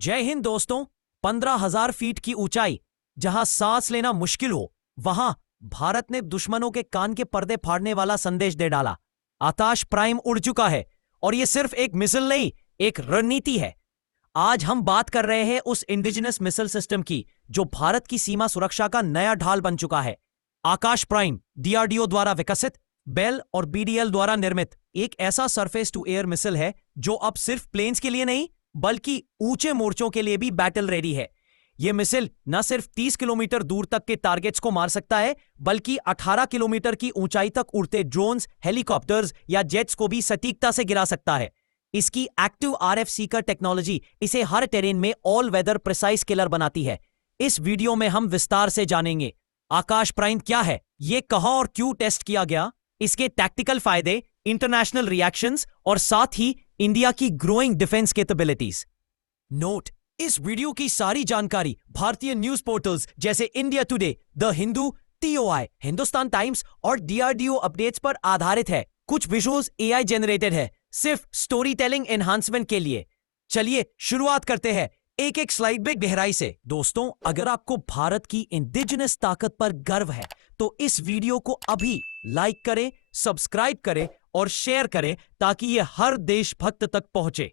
जय हिंद दोस्तों। 15,000 फीट की ऊंचाई, जहां सांस लेना मुश्किल हो, वहां भारत ने दुश्मनों के कान के पर्दे फाड़ने वाला संदेश दे डाला। आकाश प्राइम उड़ चुका है और यह सिर्फ एक मिसाइल नहीं, एक रणनीति है। आज हम बात कर रहे हैं उस इंडिजिनस मिसाइल सिस्टम की जो भारत की सीमा सुरक्षा का नया ढाल बन चुका है। आकाश प्राइम डीआरडीओ द्वारा विकसित, बेल और बीडीएल द्वारा निर्मित एक ऐसा सरफेस टू एयर मिसाइल है जो अब सिर्फ प्लेन्स के लिए नहीं बल्कि ऊंचे मोर्चों के लिए भी बैटल रेडी है। यह मिसाइल न सिर्फ 30 किलोमीटर दूर तक के टारगेट्स को मार सकता है, बल्कि 18 किलोमीटर की ऊंचाई तक उड़ते ड्रोन्स, हेलीकॉप्टर्स या जेट्स को भी सटीकता से गिरा सकता है। इसकी एक्टिव आरएफ सीकर टेक्नोलॉजी इसे हर टेरेन में ऑल वेदर प्रिसाइज किलर बनाती है। इस वीडियो में हम विस्तार से जानेंगे आकाश प्राइम क्या है, यह कहां और क्यों टेस्ट किया गया, इसके टैक्टिकल फायदे, इंटरनेशनल रिएक्शंस और साथ ही इंडिया की ग्रोइंग डिफेंस कैपेबिलिटीज। नोट: इस वीडियो की सारी जानकारी भारतीय न्यूज पोर्टल्स जैसे India today, the Hindu, TOI, Hindustan times और डीआरडीओ अपडेट्स पर आधारित है। कुछ विजुअल्स एआई जनरेटेड है, सिर्फ स्टोरी टेलिंग एनहांसमेंट के लिए। चलिए शुरुआत करते हैं एक एक स्लाइड में गहराई से। दोस्तों, अगर आपको भारत की इंडिजिनस ताकत पर गर्व है तो इस वीडियो को अभी लाइक करें, सब्सक्राइब करें और शेयर करें ताकि यह हर देशभक्त तक पहुंचे।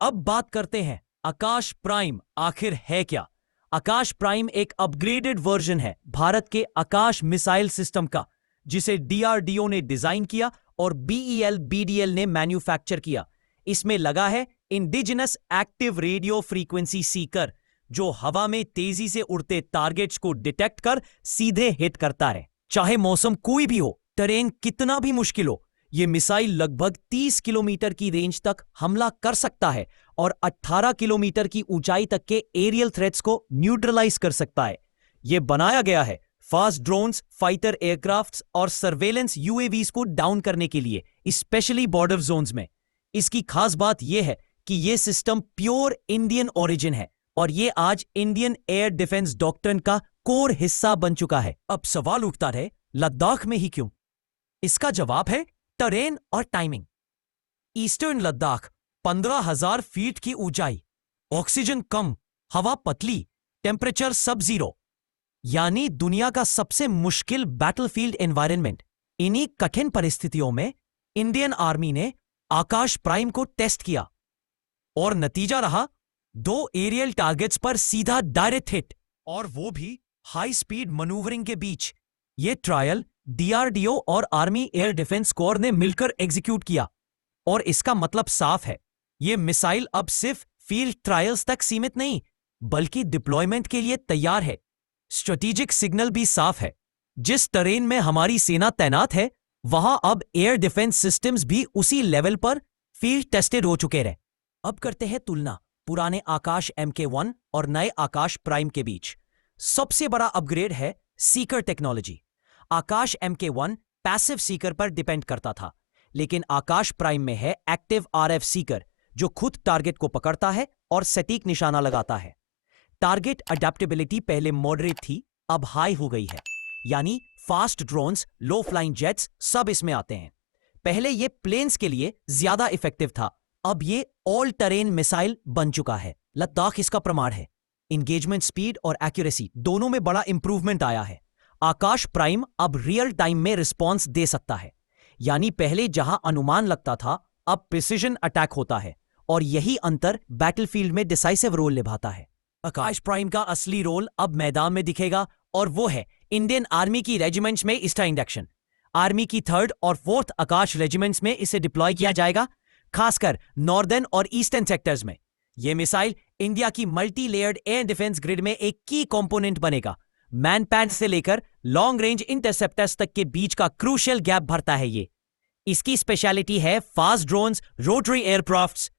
अब बात करते हैं आकाश प्राइम आखिर है क्या। आकाश प्राइम एक अपग्रेडेड वर्जन है भारत के आकाश मिसाइल सिस्टम का, जिसे डीआरडीओ ने डिजाइन किया और बीईएल बीडीएल ने मैन्युफैक्चर किया। इसमें लगा है indigenous active radio frequency Sikar, जो हवा में तेजी से उड़ते टारगेट्स को डिटेक्ट कर सीधे हिट करता है। चाहे मौसम कोई भी हो, टेरेन कितना भी मुश्किल हो, यह मिसाइल लगभग 30 किलोमीटर की रेंज तक हमला कर सकता है और 18 किलोमीटर की ऊंचाई तक के एरियल थ्रेट्स को न्यूट्रलाइज कर सकता है। यह बनाया गया है फास्ट ड्रोन्स, फाइटर एयरक्राफ्ट्स और सर्वेलेंस यूएवीज को डाउन करने के लिए, स्पेशली बॉर्डर जोन्स में। इसकी खास बात यह है कि यह सिस्टम प्योर इंडियन ओरिजिन है और यह आज इंडियन एयर डिफेंस डॉक्ट्रिन का कोर हिस्सा बन चुका है। अब सवाल उठता रहे, लद्दाख में ही क्यों? इसका जवाब है टेरेन और टाइमिंग। ईस्टर्न लद्दाख, 15,000 फीट की ऊंचाई, ऑक्सीजन कम, हवा पतली, टेम्परेचर सब जीरो, यानी दुनिया का सबसे मुश्किल बैटलफील्ड एनवायरनमेंट। इन्हीं कठिन परिस्थितियों में इंडियन आर्मी ने आकाश प्राइम को टेस्ट किया और नतीजा रहा 2 एरियल टारगेट्स पर सीधा डायरेक्ट हिट, और वो भी हाई स्पीड मनूवरिंग के बीच। यह ट्रायल डीआरडीओ और आर्मी एयर डिफेंस कोर ने मिलकर एग्जीक्यूट किया और इसका मतलब साफ है, यह मिसाइल अब सिर्फ फील्ड ट्रायल्स तक सीमित नहीं बल्कि डिप्लॉयमेंट के लिए तैयार है। स्ट्रेटेजिक सिग्नल भी साफ है, जिस टेरेन में हमारी सेना तैनात है वहां अब एयर डिफेंस सिस्टम्स भी उसी लेवल पर फील्ड टेस्टेड हो चुके रहे। अब करते हैं तुलना पुराने आकाश MK1 और नए आकाश प्राइम के बीच। सबसे बड़ा अपग्रेड है सीकर टेक्नोलॉजी। आकाश MK1 पैसिव सीकर पर डिपेंड करता था, लेकिन आकाश प्राइम में है एक्टिव आरएफ सीकर, जो खुद टारगेट को पकड़ता है और सटीक निशाना लगाता है। टारगेट अडेप्टेबिलिटी पहले मॉडरेट थी, अब हाई हो गई है, यानी फास्ट ड्रोन्स, लो फ्लाइंग जेट्स सब इसमें आते हैं। पहले यह प्लेन्स के लिए ज्यादा इफेक्टिव था, अब यह ऑल टेरेन मिसाइल बन चुका है। लद्दाख इसका प्रमाण है। इंगेजमेंट स्पीड और एक्यूरेसी दोनों में बड़ा इंप्रूवमेंट आया है। आकाश प्राइम अब रियल टाइम में रिस्पॉन्स दे सकता है, यानी पहले जहां अनुमान लगता था अब प्रिसिजन अटैक होता है, और यही अंतर बैटलफील्ड में डिसाइसिव रोल निभाता है। आकाश प्राइम का असली रोल अब मैदान में दिखेगा और वो है इंडियन आर्मी की रेजिमेंट्स में इसका इंडक्शन। आर्मी की 3rd और 4th आकाश रेजिमेंट्स में इसे डिप्लॉय किया जाएगा, खासकर नॉर्दर्न और ईस्टर्न सेक्टर्स में। यह मिसाइल इंडिया की multi layered air defence grid में एक की कंपोनेंट बनेगा। मैन पैड से लेकर लॉन्ग रेंज इंटरसेप्टर्स तक के बीच का क्रूशियल गैप भरता है ये। इसकी स्पेशलिटी है फास्ट ड्रोन्स, रोटरी एयरक्राफ्ट्स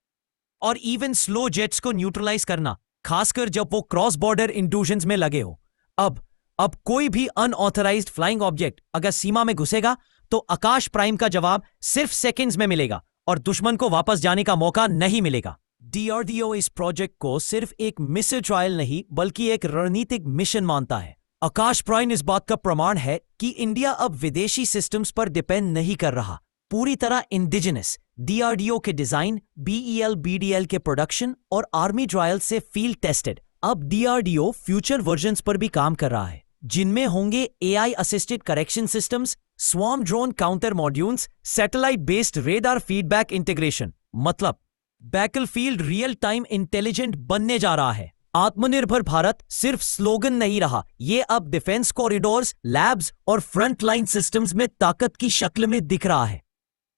और इवन स्लो जेट्स को न्यूट्रलाइज करना, खासकर जब वो क्रॉस बॉर्डर इंट्रूजन्स में लगे हो। अब कोई भी अनऑथराइज्ड फ्लाइंग ऑब्जेक्ट अगर सीमा में घुसेगा तो आकाश प्राइम का जवाब सिर्फ सेकंड्स में मिलेगा और दुश्मन को वापस जाने का मौका नहीं मिलेगा। डीआरडीओ इस प्रोजेक्ट को सिर्फ एक मिसाइल ट्रायल नहीं बल्कि एक रणनीतिक मिशन मानता है। आकाश प्राइम इस बात का प्रमाण है कि इंडिया अब विदेशी सिस्टम्स पर डिपेंड नहीं कर रहा, पूरी तरह इंडिजिनस डीआरडीओ के डिजाइन, बीईएल बीडीएल के प्रोडक्शन और आर्मी ट्रायल से फील्ड टेस्टेड। अब डीआरडीओ फ्यूचर वर्जन्स पर भी काम कर रहा है, जिनमें होंगे AI assisted correction systems, swarm drone counter modules, satellite based radar feedback integration. मतलब बैटलफील्ड रियल टाइम इंटेलिजेंट बनने जा रहा है। आत्मनिर्भर भारत सिर्फ स्लोगन नहीं रहा, ये अब डिफेंस कॉरिडोर्स, लैब्स और फ्रंटलाइन सिस्टम्स में ताकत की शक्ल में दिख रहा है।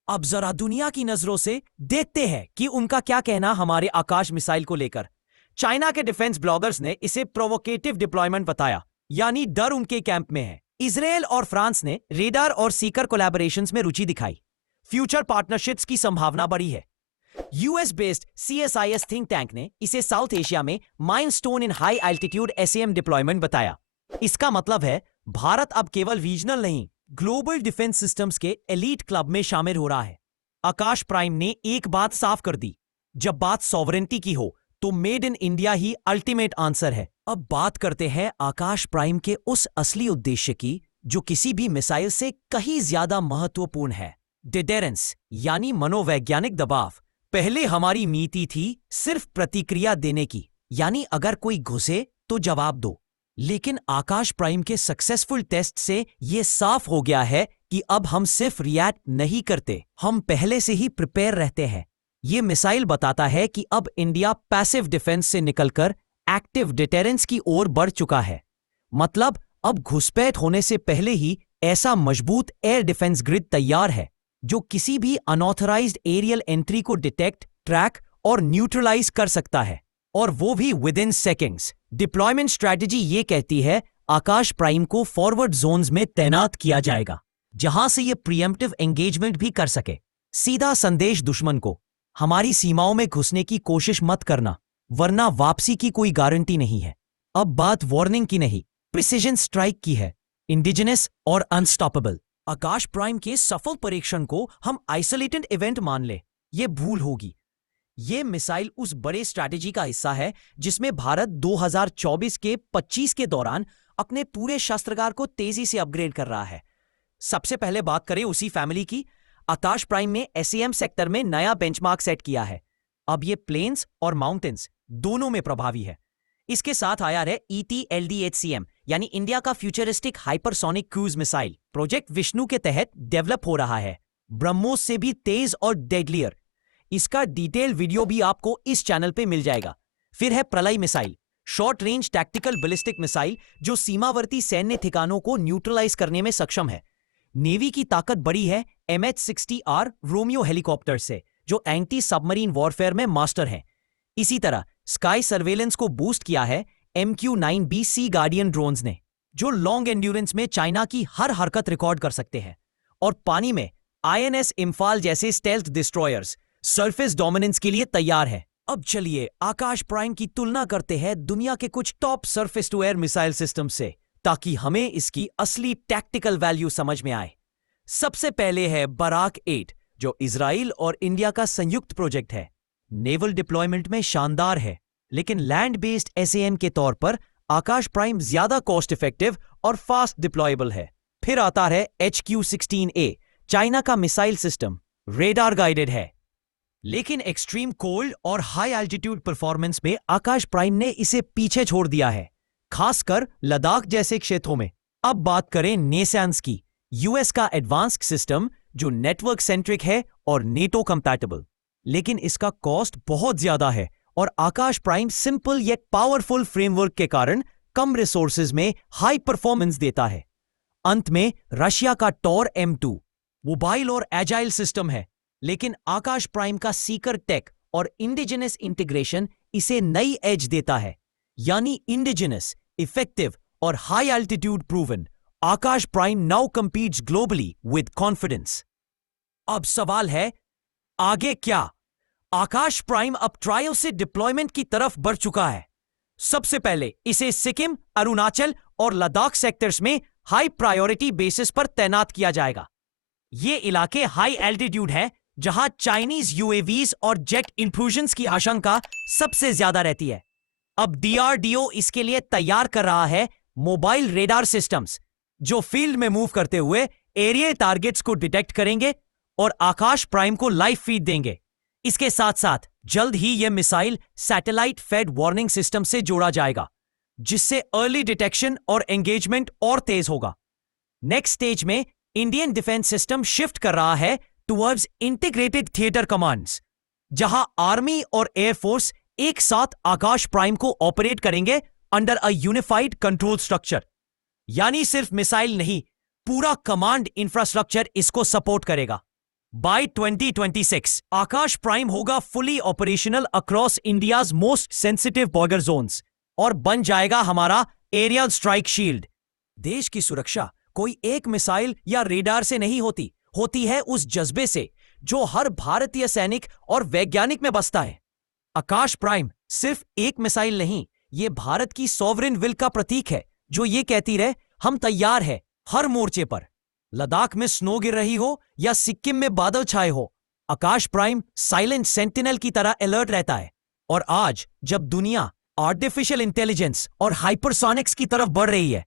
अब जरा दुनिया की नजरों से देखते हैं कि उनका क्या कहना हमारे आकाश मिसाइल को लेकर। चाइना के डिफेंस ब्लॉगर्स ने इसे प्रोवोकेटिव डिप्लॉयमेंट बताया, यानी डर उनके कैंप में है। इजराइल और फ्रांस ने रेडार और सीकर कोलैबोरेशंस में रुचि दिखाई। फ्यूचर पार्टनरशिप्स की संभावना बढ़ी है। US based CSIS think tank ने इसे साउथ एशिया में milestone in high altitude SAM deployment बताया। इसका मतलब है भारत अब केवल रीजनल नहीं, ग्लोबल डिफेंस सिस्टम्स के एलीट क्लब में शामिल हो रहा है। आकाश प्राइम ने एक बात साफ कर दी, जब बात सॉवरेंटी की हो तो made in India he ultimate answer है। अब बात करते हैं आकाश प्राइम के उस असली उद्देश्य की, जो किसी भी मिसाइल से कहीं ज्यादा महत्वपूर्ण है। डिटेरेंस, यानी मनोवैज्ञानिक दबाव। पहले हमारी नीति थी सिर्फ प्रतिक्रिया देने की, यानी अगर कोई घुसे तो जवाब दो। लेकिन आकाश प्राइम के सक्सेसफुल टेस्ट से यह साफ हो गया है कि अब हम सिर्फ रिएक्ट नहीं करते, हम पहले से ही प्रिपेयर रहते हैं। यह मिसाइल बताता है कि अब इंडिया पैसिव डिफेंस से निकलकर एक्टिव डिटेरेंस की ओर बढ़ चुका है। मतलब अब घुसपैठ होने से पहले ही ऐसा मजबूत एयर डिफेंस ग्रिड तैयार है जो किसी भी अनऑथराइज्ड एरियल एंट्री को डिटेक्ट, ट्रैक और न्यूट्रलाइज कर सकता है, और वो भी with in seconds. Deployment strategy ये कहती है आकाश प्राइम को फॉरवर्ड जोन्स में तैनात किया जाएगा, जहां से ये प्रीएम्प्टिव एंगेजमेंट भी कर सके। सीधा संदेश दुश्मन को, हमारी सीमाओं में घुसने की कोशिश मत करना, वरना वापसी की कोई गारंटी नहीं है। अब बात वार्निंग की नहीं, प्रिसिजन स्ट्राइक की है, इंडिजिनस और अनस्टॉपेबल। आकाश प्राइम के सफल परीक्षण को हम आइसोलेटेड इवेंट मान ले, यह भूल होगी। यह मिसाइल उस बड़े स्ट्रैटेजी का हिस्सा है जिसमें भारत 2024 के 25 के दौरान अपने पूरे शस्त्रागार को तेजी से अपग्रेड कर रहा है। सबसे पहले बात करें उसी फैमिली की। आकाश प्राइम में SAM सेक्टर में नया बेंचमार्क सेट किया है। अब यह प्लेन्स और माउंटेन्स दोनों में प्रभावी है। इसके साथ आया है ET-LD-HCM, यानी इंडिया का futuristic hypersonic cruise missile. Project Vishnu के तहत डेवलप हो रहा है, ब्रह्मोस से भी तेज और डेडलियर। इसका डिटेल वीडियो भी आपको इस चैनल पे मिल जाएगा। फिर है प्रलय missile, short range tactical ballistic missile जो सीमावर्ती सैन्य ठिकानों को न्यूट्रलाइज करने में सक्षम है। नेवी की ताकत बढ़ी है MH-60R रोमियो हेलीकॉप्टर से, जो एंटी सबमरीन वॉरफेयर में मास्टर हैं। इसी तरह स्काई सर्वेलेंस को बूस्ट किया है MQ-9B सी गार्डियन ड्रोन्स ने, जो लॉन्ग एंड्योरेंस में चाइना की हर हरकत रिकॉर्ड कर सकते हैं। और पानी में INS इम्फाल जैसे स्टेल्थ डिस्ट्रॉयर्स सरफेस डोमिनेंस के लिए तैयार है। अब चलिए आकाश प्राइम की तुलना करते हैं दुनिया के कुछ top surface to air missile system से, ताकि हमें इसकी असली टैक्टिकल वैल्यू समझ में आए। सबसे पहले है बराक 8, जो इजराइल और इंडिया का संयुक्त प्रोजेक्ट है। नेवल डिप्लॉयमेंट में शानदार है, लेकिन लैंड बेस्ड SAM के तौर पर आकाश प्राइम ज्यादा कॉस्ट इफेक्टिव और फास्ट डिप्लॉयबल है। फिर आता है HQ-16A, चाइना का मिसाइल सिस्टम, रेडार गाइडेड है, लेकिन एक्सट्रीम कोल्ड और हाई एल्टीट्यूड परफॉर्मेंस में आकाश प्राइम ने इसे पीछे छोड़ दिया है, खासकर लद्दाख जैसे क्षेत्रों में। अब बात करें नेसैंस की, यूएस का एडवांस्ड सिस्टम जो नेटवर्क सेंट्रिक है और नेटो कंपैटिबल, लेकिन इसका कॉस्ट बहुत ज्यादा है और आकाश प्राइम सिंपल यet पावरफुल फ्रेमवर्क के कारण कम रिसोर्सेज में हाई परफॉर्मेंस देता है। अंत में रशिया का टॉर M2 मोबाइल और एजाइल सिस्टम है, लेकिन आकाश प्राइम का सीकर टेक और इंडिजिनस इंटीग्रेशन इसे नई एज देता है, यानी इंडिजिनस, इफेक्टिव और high altitude proven. Akash Prime now competes globally with confidence. अब सवाल है, आगे क्या? आकाश प्राइम अब ट्रायल से डिप्लॉयमेंट की तरफ बढ़ चुका है। सबसे पहले इसे सिक्किम, अरुणाचल और लद्दाख सेक्टर्स में हाई प्रायोरिटी बेसिस पर तैनात किया जाएगा। ये इलाके हाई एल्टीट्यूड हैं, जहां चाइनीज UAVs और जेट इंट्रूजन्स की आशंका सबसे ज्यादा रहती है। अब DRDO इसके लिए तैयार कर रहा है मोबाइल रेडार सिस्टम्स, जो फील्ड में मूव करते हुए एरियल टारगेट्स को डिटेक्ट करेंगे और आकाश प्राइम को लाइव फीड देंगे। इसके साथ साथ जल्द ही यह missile satellite fed warning system से जोड़ा जाएगा, जिससे अर्ली डिटेक्शन और एंगेजमेंट और तेज होगा। नेक्स्ट स्टेज में इंडियन डिफेंस सिस्टम शिफ्ट कर रहा है टुवर्ड्स इंटीग्रेटेड थिएटर कमांड्स, जहां आर्मी और एयरफोर्स एक साथ आकाश प्राइम को ऑपरेट करेंगे under a unified control structure. यानी सिर्फ मिसाइल नहीं, पूरा कमांड इंफ्रास्ट्रक्चर इसको सपोर्ट करेगा। बाय 2026 आकाश प्राइम होगा fully operational across India's most sensitive border zones और बन जाएगा हमारा एरियल स्ट्राइक शील्ड। देश की सुरक्षा कोई एक मिसाइल या रेडार से नहीं होती, होती है उस जज्बे से जो हर भारतीय सैनिक और वैज्ञानिक में बसता है। आकाश प्राइम सिर्फ एक मिसाइल नहीं, यह भारत की सॉवरेन विल का प्रतीक है, जो ये कहती रहे हम तैयार हैं हर मोर्चे पर। लद्दाख में स्नो गिर रही हो या सिक्किम में बादल छाए हो, आकाश प्राइम साइलेंट सेंटिनल की तरह अलर्ट रहता है। और आज जब दुनिया आर्टिफिशियल इंटेलिजेंस और हाइपरसोनिक्स की तरफ बढ़ रही है,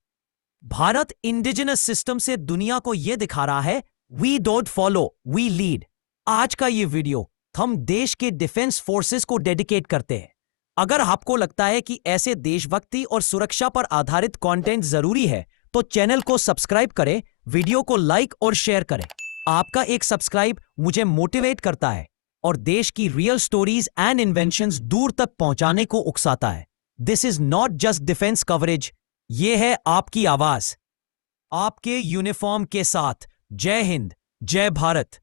भारत इंडिजिनस सिस्टम से दुनिया को यह दिखा रहा है we don't follow, we lead. आज का ये वीडियो हम देश के डिफेंस फोर्सेस को डेडिकेट करते हैं। अगर आपको लगता है कि ऐसे देशभक्ति और सुरक्षा पर आधारित कंटेंट जरूरी है तो चैनल को सब्सक्राइब करें, वीडियो को लाइक और शेयर करें। आपका एक सब्सक्राइब मुझे मोटिवेट करता है और देश की रियल स्टोरीज एंड इन्वेंशंस दूर तक पहुंचाने को उकसाता है। This is not just defence coverage, ये है आपकी आवाज। आपके यूनिफॉर्म के साथ जय हिंद, जय भारत।